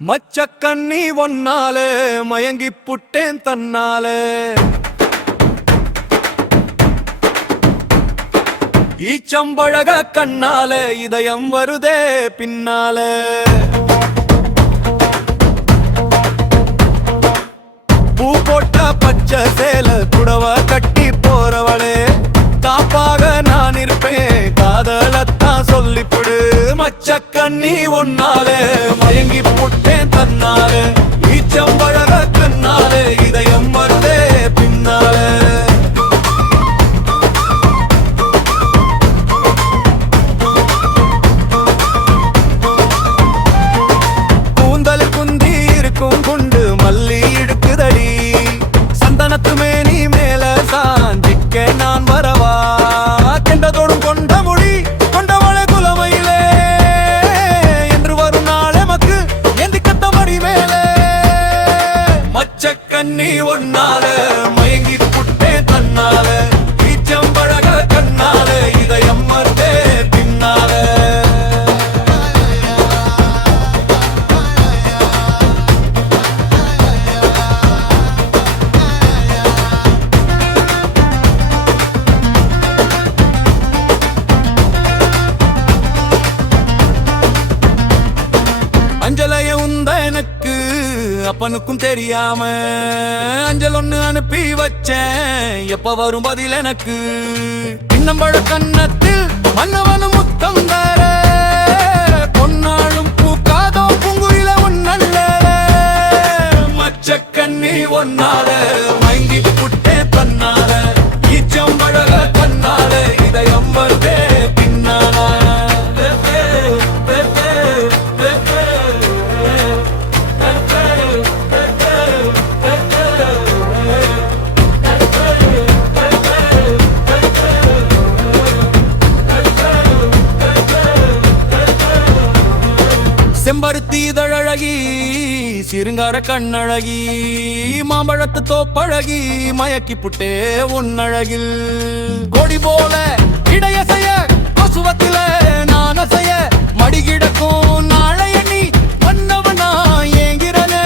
மச்சக்கண்ணி ஒன்னாலே மயங்கி புட்டேன் தன்னாலே ஈச்சம்பழக கண்ணாலே இதயம் வருதே பின்னாலே பூ போட்ட பச்சை சேல புடவ கட்டி போறவளே காப்பாக நான் இருப்பேன் காதலத்தான் சொல்லிப்புடு மச்சக்கண்ணி ஒன்னாலே மயங்கி புட்டேன் தன்னாலே ஈச்சம்பழக கண்ணாலே இதயம் வருதே பின்னாலே கூந்தல் குந்தி இருக்கும் குண்டு மல்லி இடுக்குதடி சந்தனத்து மேனி மேல சாஞ்சிக்க நான் வரவா கெண்டதோடும் கொண்ட முடி கொண்டவளை குலமையிலே என்று வரும் நாள் எமக்கு எந்தி கத்த மடி மேலே மச்சக்கண்ணி ஒன்னாலே மயங்கி புட்டே தன்னாலே ஈச்சம்பழக கண்ணாலே இதயம் வருதே பின்னாலே அஞ்சலைய உந்த எனக்கு அப்பனுக்கும் தெரியாம அஞ்சல் ஒண்ணு அனுப்பி வச்சேன் எப்ப வரும் பதில் எனக்கு பின்னம்பழ கண்ணத்தில் மன்னவனு முத்தம் தர பொன்னாளும் பூக்காதோ பூங்குயில ஒன்னல்ல மச்சக்கண்ணி ஒன்னால மயங்கி புட்டே தன்னால ஈச்சம்பழக கண்ணால இதயம் வருதே பின்னால செம்பருத்தி இதழகி சிறுங்கார கண்ணழகி மாம்பழத்து தோப்பழகி மயக்கி புட்டே உன்னழகில் கொடி போல இடையசைய பசுவத்தில நான் அசைய மடிகிடக்கும் நாளை எண்ணி மன்னவனா ஏங்கிறனே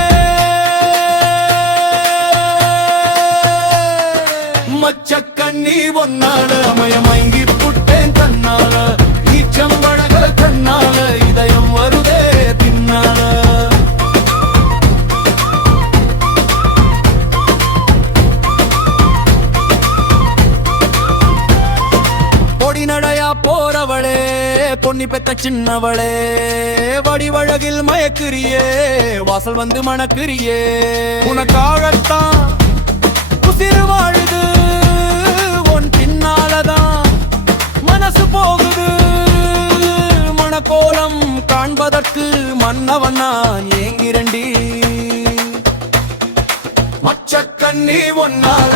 மச்சக்கண்ணி ஒன்னால மயமயங்கி புட்டேன் தன்னால ஈச்சம்பழக கண்ணால இதயம் வருதே பின்னால பொடி நடையா போறவளே பொன்னி பெத்த சின்னவளே வடிவழகில் மயக்கிறியே வாசல் வந்து மணக்கிறியே உனக்காகத்தான் உசிறு வாழுது உன் பின்னாலதான் மனசு போகுது மணக்கோலம் காண்பதற்கு மன்னவன் நான் ஏங்கிறண்டி மச்சக்கண்ணி ஒன்னால